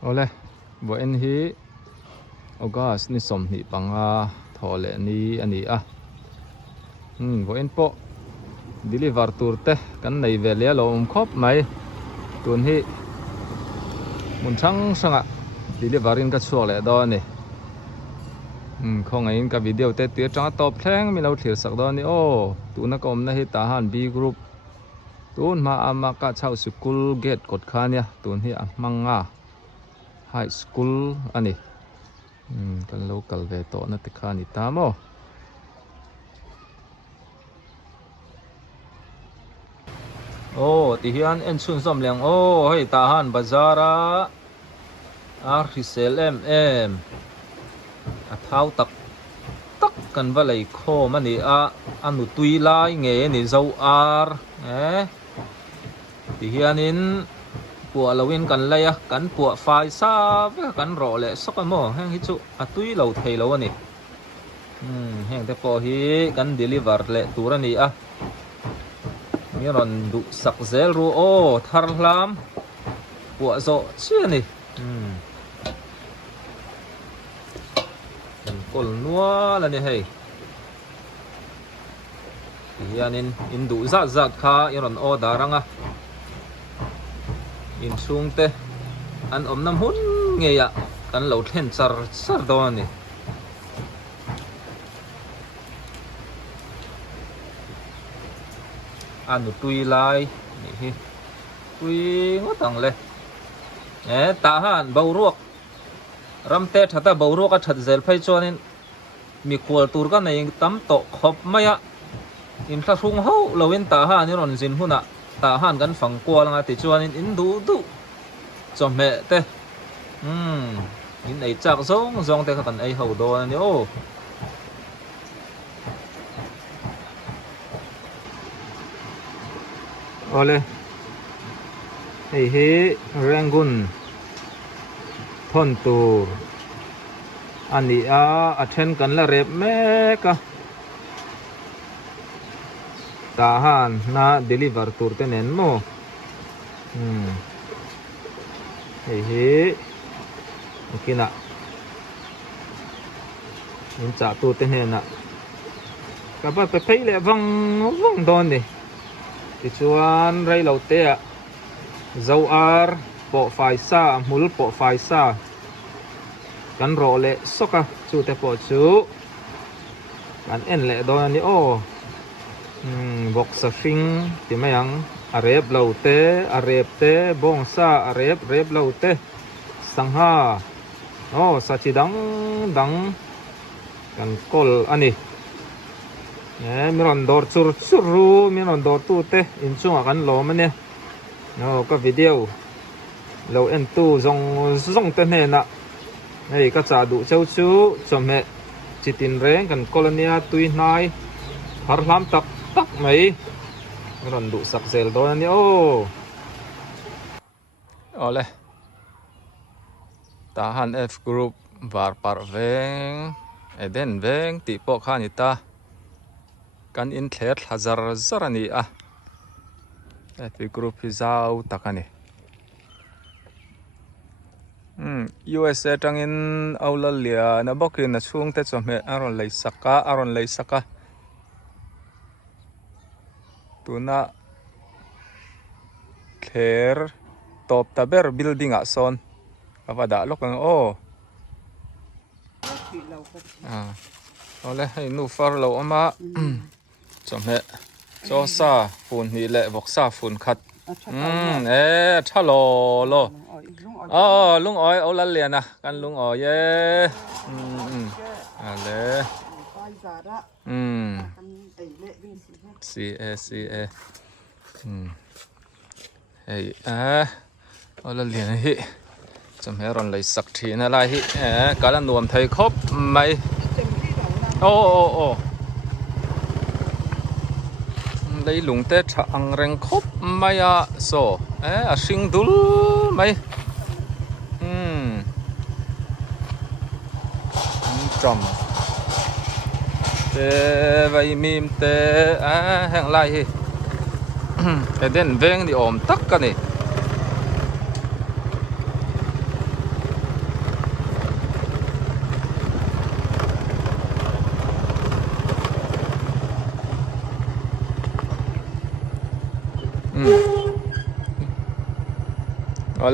เอาเลยบ่เอ็นฮีออกัสนี่สมนี่ปังทอเลนี่อันนี้บ่เอ็นโปดิลิวาร์ตูร์เตกันในเวลียลมครบไหมตัวนี้มุนช่างสังดิลิวารินก็ชัวร์เลยดอนนี่คงไงกับวิดีโอเตะจังตอบแทงมีเราเถียสักดอนนี่โอ้ตัวนักอมนะฮิตาฮันบีกรุ๊ปตัวมาอามากัเช่าสกุลเกตกดขาเนี่ยตัวนี้มังไฮสคูลอันนี้กันโลกัลเวโตนัติคานิตามโอ้ที่ฮันเอ็นชุนสมเลียงโอ้ให้ตาฮันบาซาระอาร์ฮิเซลอัท้าวตักกันว่าเลยโคมันนี่อันนุตุยลายเงี้ยนี่เจ้าที่ฮันนินปัวเราเว้นกันเลยกันปัวไฟซาบกันรอเลยสักกันมั้งแห้งฮิจุตุยเราเทเราวันนี้แห้งแต่พอฮีกันเดลิเวอร์เลยตัวนี้มีรอนดุสักเซลรูโอทาร์ลามปัวโซเชี่ยนี่กันกลนัวแล้วนี่เฮ้ยที่อันนี้อินดูจัดข้าอีรอนโอดารังอินซุงเตอันอมน้ำหุ่นเงียกันเหลาเทนซาร์ดอนนี่อันนุตุยลายนี่ตุยงดตังเลยตาหันเบารวกรำเตะถ้าเบารวกก็ชัดเจนไฟจวนนี่มีขวดตูร์กันในตั้มโตขบไม่อินทรุ่งเฮาเราเว้นตาหันนี่รอนสินหุ่นตาหันกันฝังกวลงติจวนอินดูจอมเมเตอินไอจากซองเตะกันไอเฮาโดนนี่โอ้เอาเลยไอ้เฮแรงกุนทนตูอันนี้อัดเช่นกันละเร็บแม่กะตาหันน่าเดลิเวอร์ตูร์เตนเนนโมไอ้เฮโอเคนะมันจะตูเตนเนนกับว่าไปเลยวังโดนดิที่ชวนไรเราเตะเจ้าปอไฟซ่ามุลปอไฟซ่ากันรอเละสกจูเตปอจูกันเอ็นเละโดนนี่โอ้บอกสฟิงที่ไม่ยังอาเรบเราเตะอาเรบเตะบงซ่าอาเรบเราเตะสังหาโอ้สัจดังกันกอลอันนี้มีรอนดอร์ชูรูมีรอนดอร์ตู้เตะอินช่วงกันล้อมันเนี่ยก็วิดีโอเราเอ็นตู้ส่งเต้นเนี่ยนะไอ้ก็จะดูเจ้าชู้จอมเมจิตินเร่งกันกอลเนียตุยนายฮาร์ลามตักไหมมีรอนดูสักเซลโดนนี่โอ้เอาเลยทหารF Group วาร์ปาร์เวงเด่นเวงติปอกขานิตากันอินเทอร์hazardนี่F Group พิซาวตักนี่USA จังอินเอาละเลียนะบอกกินนะช่วงแต่จอมอารอนเลยสักตัวน่ะเคร์ตบตาเบอร์บิลดิ้งอ่ะซอนกับด่าลูกกันโอ้เอาเลยให้นูฟาร์เราเอามาจอมจอซาฝุ่นนี่แหละบอกซาฝุ่นขัดชะโลลุงอ้อยเอาละเลียนะกันลุงอ้อยเย่อะไรCA เฮ้ยเอาละเลียนะฮิจำให้รอนเลยสักทีนะไรฮิการนวมไทยครบไหมโอ้ได้ลุงเตะอังเร่งครบไหมโซสิงดุลไหมจอมเตะไว้มีมเตะแห่งไรฮิเด่นเวงดิอมตักกันนี่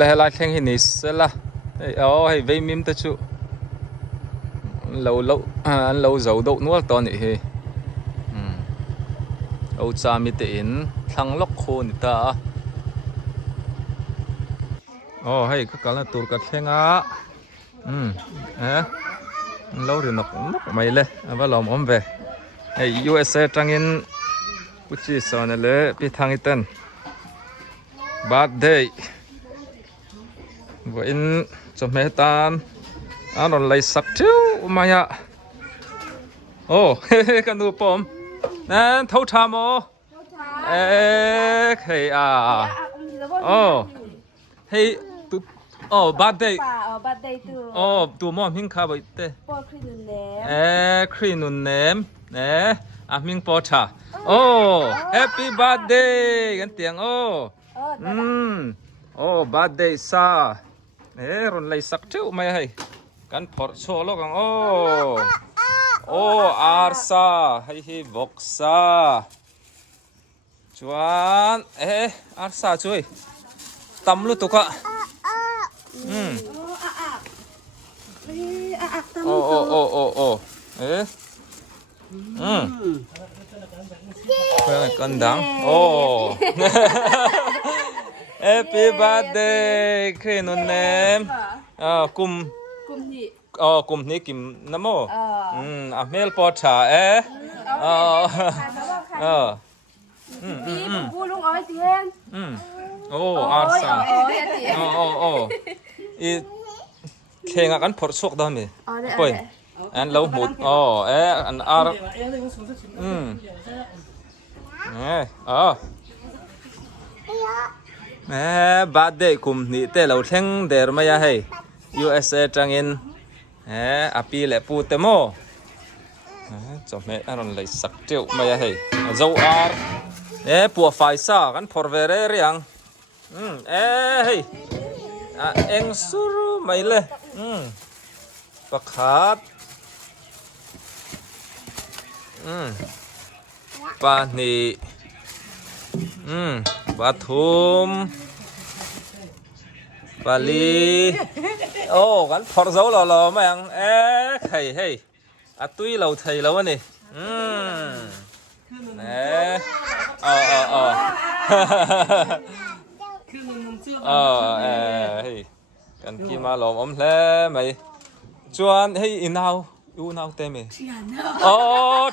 le la thleng hi ni sela hei vei mim ta chu an lo zo do nual to ni he o cha mi te in thlang lok khu ni ta hei ka kal na tur ka thlenga lo ri nok mai le ava lom om ve hei USA tangin puchi son le pi thang iten birthday vô in cho mẹ tan ăn rồi lấy sắp chiếu mà ya cái nụ bom nè thâu tham ô hey hey tu birthday tu mom hình khá vậy thế kri nun ném nè mình po cha happy birthday cái tiếng birthday sa ron lay sak chiu mai hay kan phor so lo kang arsa hay hi voksa chuan arsa chui tam lu tu ka con đắng happy birthday khi nun nem kum ni kim namo mel po cha arsa i khenga kan phor sok da mi poi an lo mut an ar birthday kum ni te lo thleng der ma ya hei USA tangin api le pu te mo cho me aron lei sak tiu ma ya hei zo ar pu fai sa kan phor ve re riang hei eng suru mai le pakhat pa ni Bathum Bali kan phor zo lo mang hey atui lo thei lo ni hey kan ki ma lom om hle mai chuan hey inau te me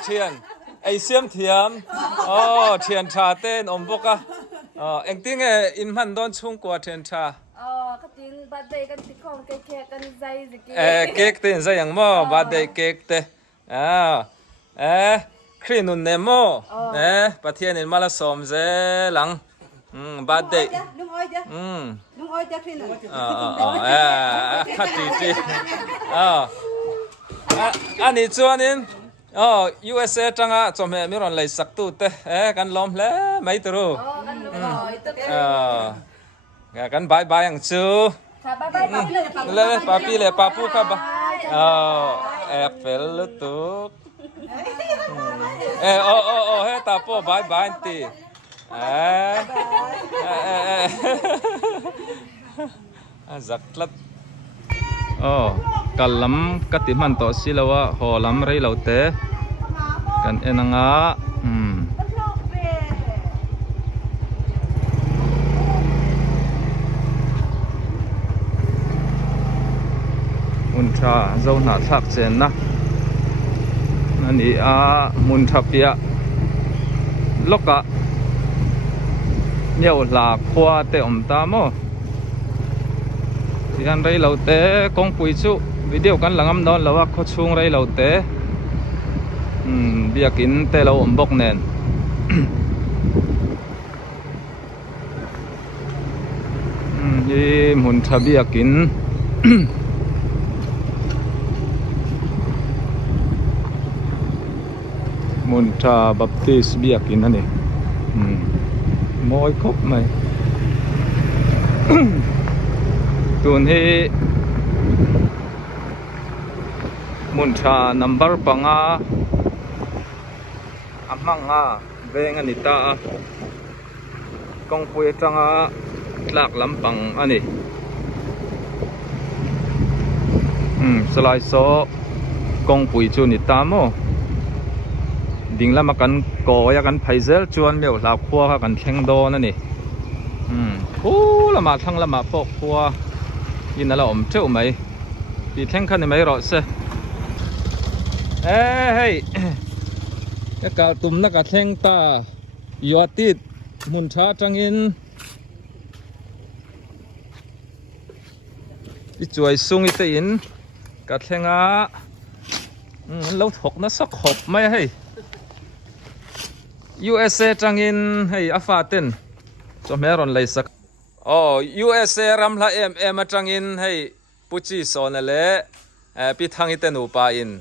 thian ai xiêm thiam thiền trà tên om bốc anh tiếng in man don chung qua thiền trà cái tiếng birthday cái tiếng con cái dây gì cake tên dây yang mo birthday cake te khi nun nem mo bắt thiền in mala som ze lang birthday đúng ơi chắc khi nun khát chi anh đi chuan in USA changa cho mẹ mi ron lấy sắc tu te kan lom le mai tru kan bye bye ang chu le papi le papu ka ba apple tu he ta po bye bye ti zaklat kalam katiman to silawa holam rei laute kan enanga muncha zo na thak chen na ani muncha pia loka nhiều là khoa te om ta mo yan rei laute kong pui chu video kan langam don lawa kho chung rei laute biakin te lo om bok nen hi mun thabiakin mun tha baptist biakin ani moi khop mai tun hi muncha number panga amanga veng anita kong pui tanga tlak lampang ani Salai so kong pui chu ni tamo ding lama kan ko ya kan phaizel chuan meu la khua ka kan thleng do na ni lama thang lama pok khua in ala om cheu mai pi thleng khan ni mai ro se hey ya ka tum na ka thleng ta yotit mun tha tangin i chuai sung i te in ka thlenga lo thok na sak khop mai hei USA tangin hei afaten cho meron lai sak USA ramla em atangin hei puchi sonale pi thangi te nu pa in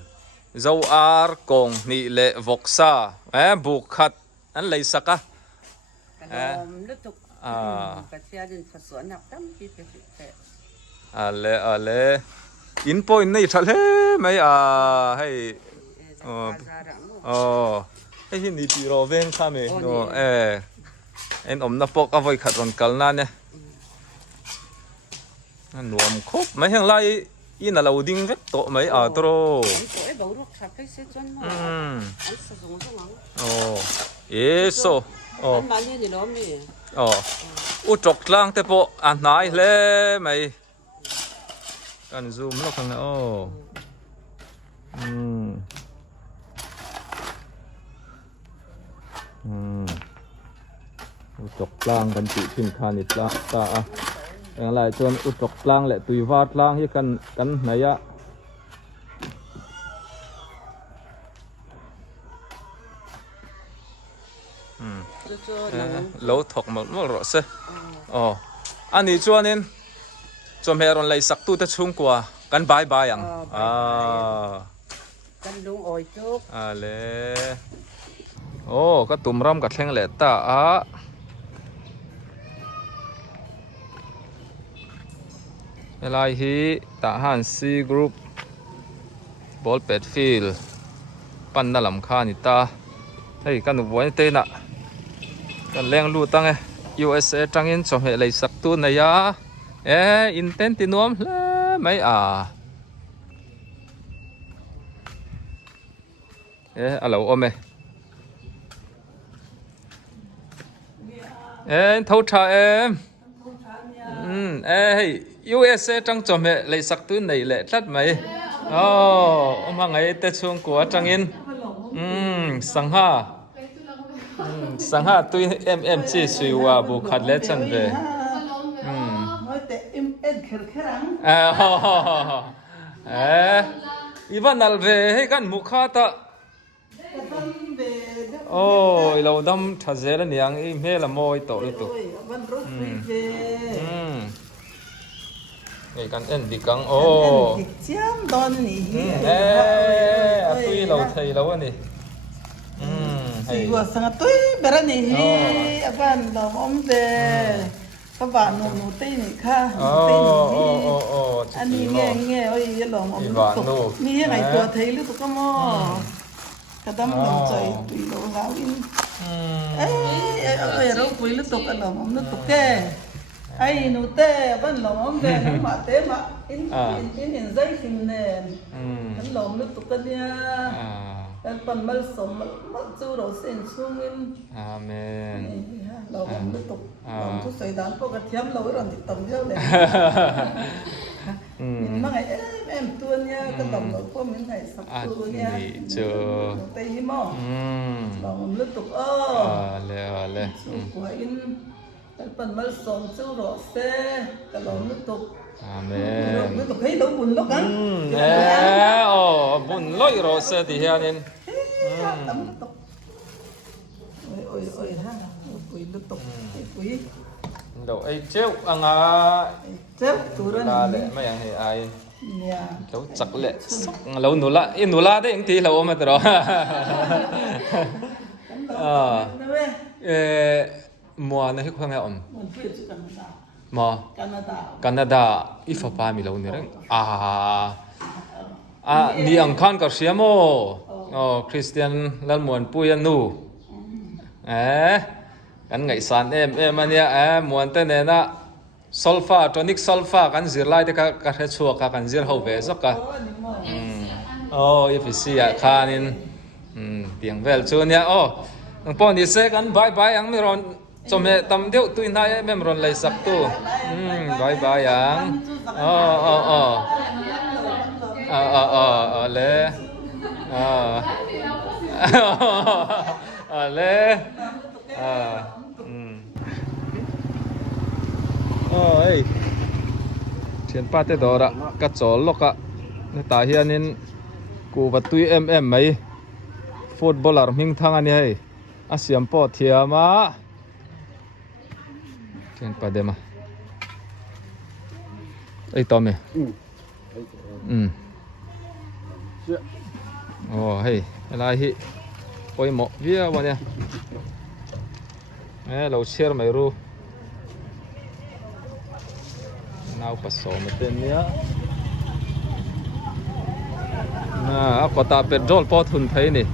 zo ar kong ni le voksa bukhat an lai saka lutuk kasia din phasuan nak tam pi pe ale in point nei thale mai hei hei ni pi ro ven kha me no en om na pok avoi khat ron kal na ne an nuam khop mai hang lai in a loading vek to mai tro ko e bau ruk thap se chon ma an sa zong zong so an ma ni lo mi u chok tlang te po an nai hle mai kan zoom lo khang u chok tlang kan ti thin khan ni tla ta yang lai chuan u chok tlang le tuiwa tlang hi kan hnaya lo thok mal ro se ani chuanin chom heron lai sak tu ta chung kwa kan bye bye ang kan lung oi tuk ale ka tumram ka thleng le ta elai hi ta han C group ball pet field pan na lam kha ni ta hei kan voi te na kan leng lu tang USA tangin chom he lai sak tu na ya intent ti nuam hle mai alo ome thâu tha em hey USA trăng chom he lai sak tu nei le tlat mai ma ngai te chung kwa tangin sangha tu em chi sui wa bu khat le chan ve ivan alve he kan mukha ta lo dam thazela niang i me la moi to lu tu ei kan en dikang chiam don ni atui lo thei lo ani sigua sangat tui berani apan dom om de các bạn nụ tây này kha anh nghe ơi lòng om lúc mi ngày tua thấy lúc có mò cái tấm lòng trời tùy lộ gạo in ơi đâu quý lúc tục lòng om lúc tục kê ai nụ tê vẫn lòng om về nó mà tế mà in dây phim nè anh lòng lúc tục cái nha dan panmal som mal chu ro sen chungin amen lo om lutuk om tu sai dan po ka thiam lo ron ti tom jao le min ma ngai em tuan nha ka tom lo po min ngai sak tu nha chu te hi mo lo om lutuk le ko in dan panmal som chu ro se ka lo lutuk amen lutuk thấy đâu buồn lúc á buồn loi ro se ti hianin ôi ha ôi lutuk ôi đâu ai treo anga treo tu ra la le mai ang he ai nha lâu chak le lâu nula de ing ti lo ma tro mua na hi khang om mo Canada ifa pa mi lo ni reng ni ang khan ka siamo Christian lal muan puyan nu kan ngai san em ania muan te ne na sulfa tonic sulfa kan zir lai te ka he chua ka kan zir ho ve zok ka oh efisia khanin tiang vel chunia oh ang pon ni se kan bye bye ang mi ron chome tam deu tu nai mem ron lai sak tu bye bye ang le le ôi thiên pa te dora ka chol loka ta hianin ku batui mấy footballer hing thang ani hei asiam po thiama thiên pa dema ei tome hei lai hi oi mo via wa ne lo share mai ru nào paso meten nia na kota petrol po thun thei ni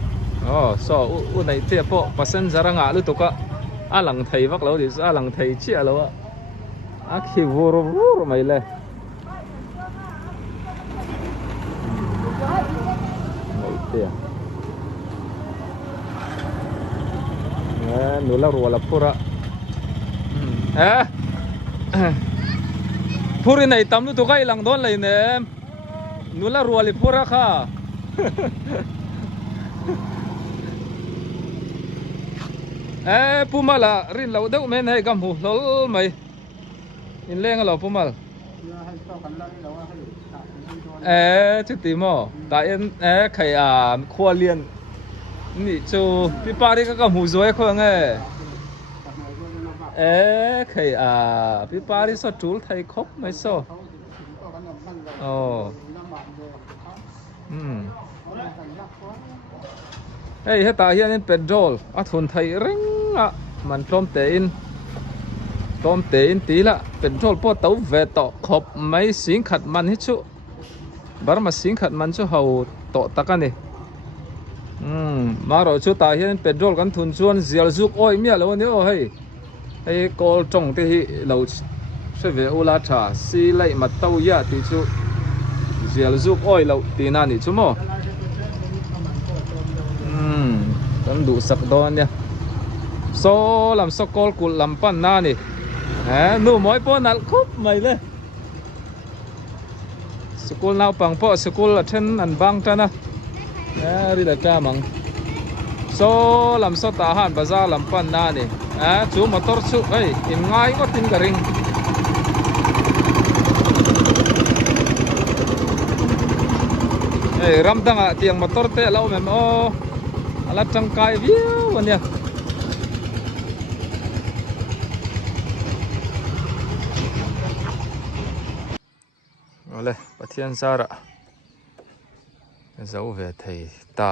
so u nei te po passenger nga lu to ka alang thei vak lo di alang thei chi alo a khi vur mai le nei te nula ruala pura puri này tắm lúc tôi cái lăng đón lại nè nula ruali pura kha pumala rin lau đâu men hay gam hu lol mày in leng alo pumal chút tí mò tại em khai khoa liên nị chu pi pari ka gam hu rồi khoa nghe khai pi pari so chul thai khop mai so ta hian petrol a thun thai ring man tom te in tí la petrol po tau ve to khop mai sing khat man hi chu bar ma sing khat man chu hau to takani ma ro chu ta hian petrol kan thun chuan zial zuk oi mia lo ni hei hei kol trong te hi lo se ve ula tha si lai mat tau ya ti chu zial zuk oi lo ti na ni chu mo kan du sak don nia so lam so kol kul lam pan na ni nu moi po nal khop mai le school nào pang po school then an bang ta na ri la ka mang so lam so ta han bazaar lam pan na ni chu motor chu ei in ngai ngot tin ka ring ram danga tiang motor te lau mem ala tangkai view ania ole pathian sara zau ve thei ta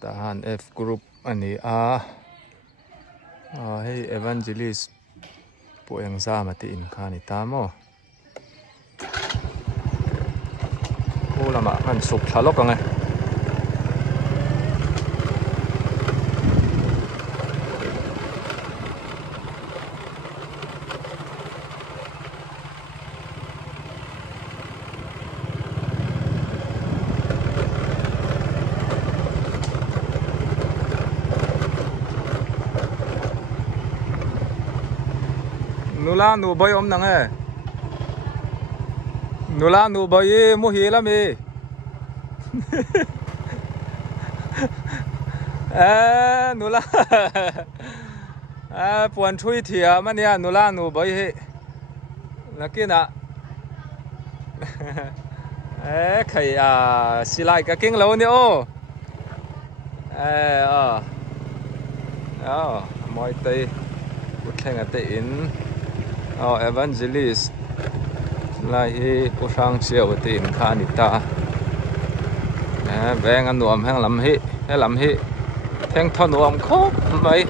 ta han F group ani hei evangelist poeng za mati in khani ta mo lama kan sup thalok ange nula nu boy om nang nula nu boy mu hi la mi nula puan thui thia mania nula nu boy hi lakina khai silai ka king lo ni moi tei uthleng ate in evangelist lai usang chiao te in khani ta beng an nuam hang lam hi theng thon nuam khop mai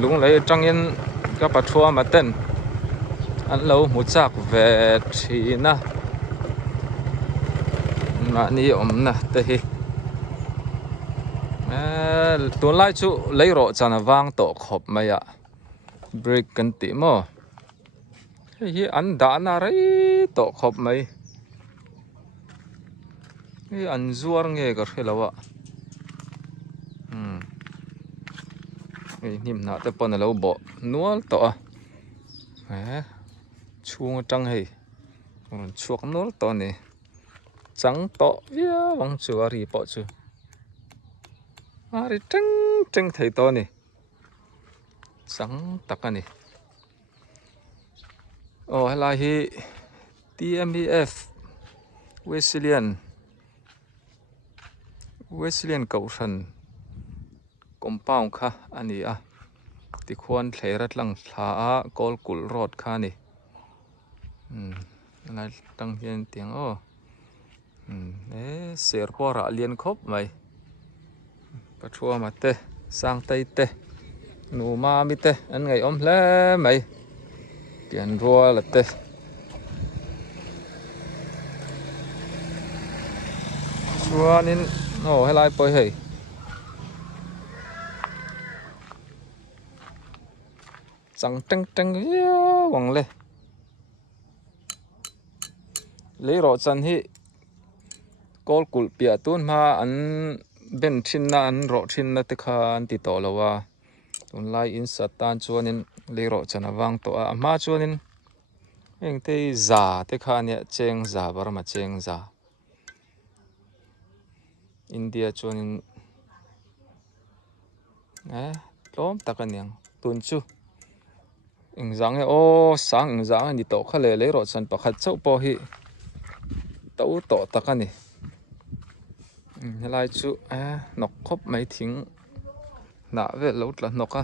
lung lấy trăng yên các bà chua mà tên ăn lâu một chạc về thì na mà ni om na te hi tuần lai chu lấy rộ cho nó vang tổ khop mày ạ break cần tỉ mò hi ăn đã na đấy tổ khop mày hi ăn zuar nghe cái khi lâu ạ niệm nãy tập bọn lâu bỏ nuốt tổ chuông trăng hay chuột nuốt tổ này trắng tổ vía vắng chùa rì bỏ chùa rì trắng trắng thấy tổ này trắng tắc này hay là hi TMBF Wesleyan cầu thần compound kha ani a ti khuan thleirat lang thla kol kul road kha ni lai tang hian tiang serpora lian khop mai pathua ma te sang tei te nu ma mi te an ngai om hle mai pian rua la te chuanin hay lai poi hei chẳng trăng trăng vòng lên lấy rõ chân hi call cul pia tuôn ma an ben thin na an rõ thin na te kha an ti to lawa tun lai in satan chuanin lấy rõ chân awang to a ma chuanin eng te za te kha nia cheng za bar ma cheng za India chuanin lom takaniang tun chu ing zang sang ing zang ni to khale le ro chan pakhat chau po hi to to takani helai chu nok khop mai thing na ve lo tla noka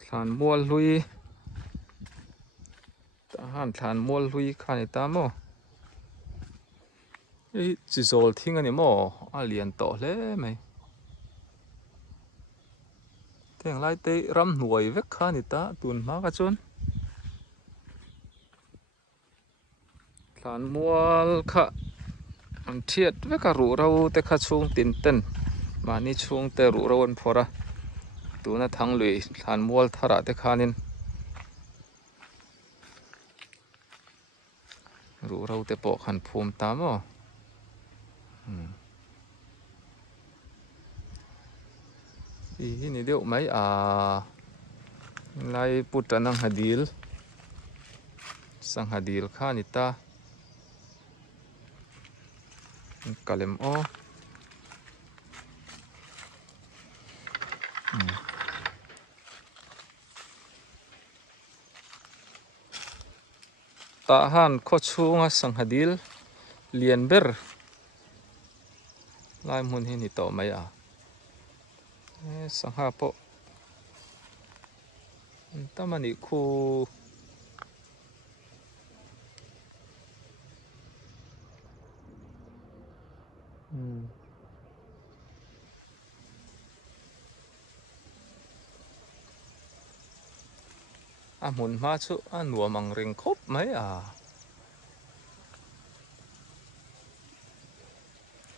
thlan mual hlui ta han thlan mual hlui khani ta mo chỉ rồi thiên anh em mò liền tỏ lẽ mày thằng lai tê ram nuôi vết kha nít ta tuần má cái chốn thàn mua khá anh thiệt vết cả rủ rau tê khá chuông tin tên mà ni chuông tê rủ rau anh phora tuần na thằng lười thàn mua thara tê kha nín rủ rau tê bỏ khăn phum tám mò thì này điệu mấy lai putan ang hadil sang hadil kha nita kalem ta han kho chunga sang hadil lian ber lai mun hi ni to mai sang ha po tamani khu mun ma chu nuam ang ring khop mai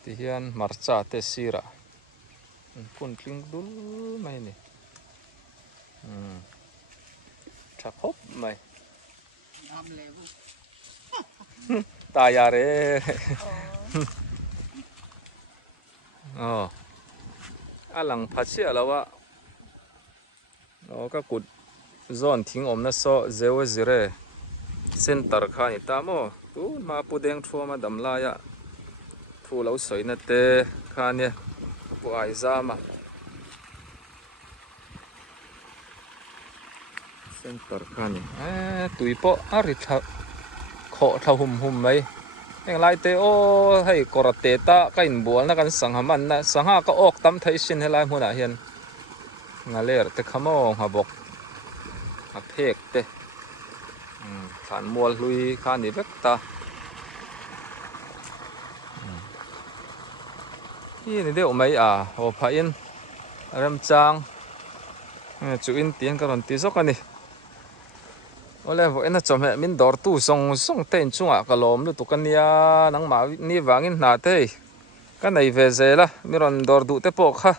ti hian marcha te sira kun tling dul mai ni thak hop mai ta ya re alang phachia lawa ka kut zone thing om na so zewe zire center kha ni ta mo tu ma pudeng thua ma dam la ya thu lo soi na te kha ne pu ai za ma center kha ni tui po ari tha kho tha hum mai eng lai te hei korate ta ka in bol na kan sang haman na sanga ka ok tam thai sin helai huna hian ngaler te khamo ha bok a phek te than mual hlui kha ni vek ta ni deuh mai ho pha in ram chang chu in tian ka ron ti zok ani ole vo ena chom he min dor tu song song ten chunga kalom lu tukania nang ma ni wangin na te ka nei ve zela miron dor du te po kha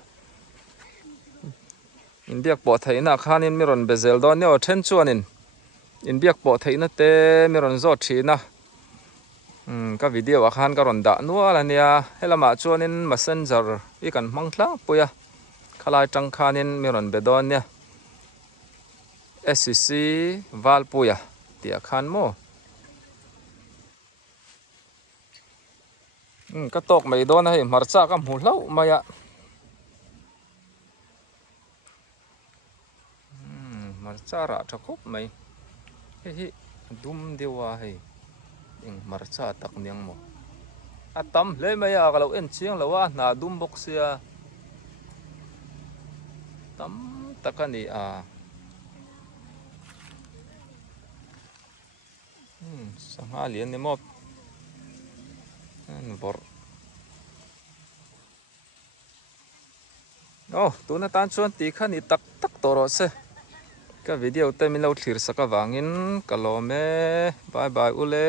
inbiak po theina khanin miron bezel don ne o then chuanin inbiak po theina te miron zo thina ka video a khan ka ron da nual ania helama chuanin messenger i kan mangtla puya khalai tang khanin miron bedon nia SCC Valpuya tia khan mo ka tok mai don hei marcha ka hmu hlau maya marcha ra thakop mai hi dum dewa hei ing marcha tak niang mo atam hle maya ka lo en chiang lawa na dum bok sia tam takani a sanga lian ni mo bor oh tuna tan chuan ti khani tak tak toro se ka video te min lo thlir saka wangin kalome bye bye ule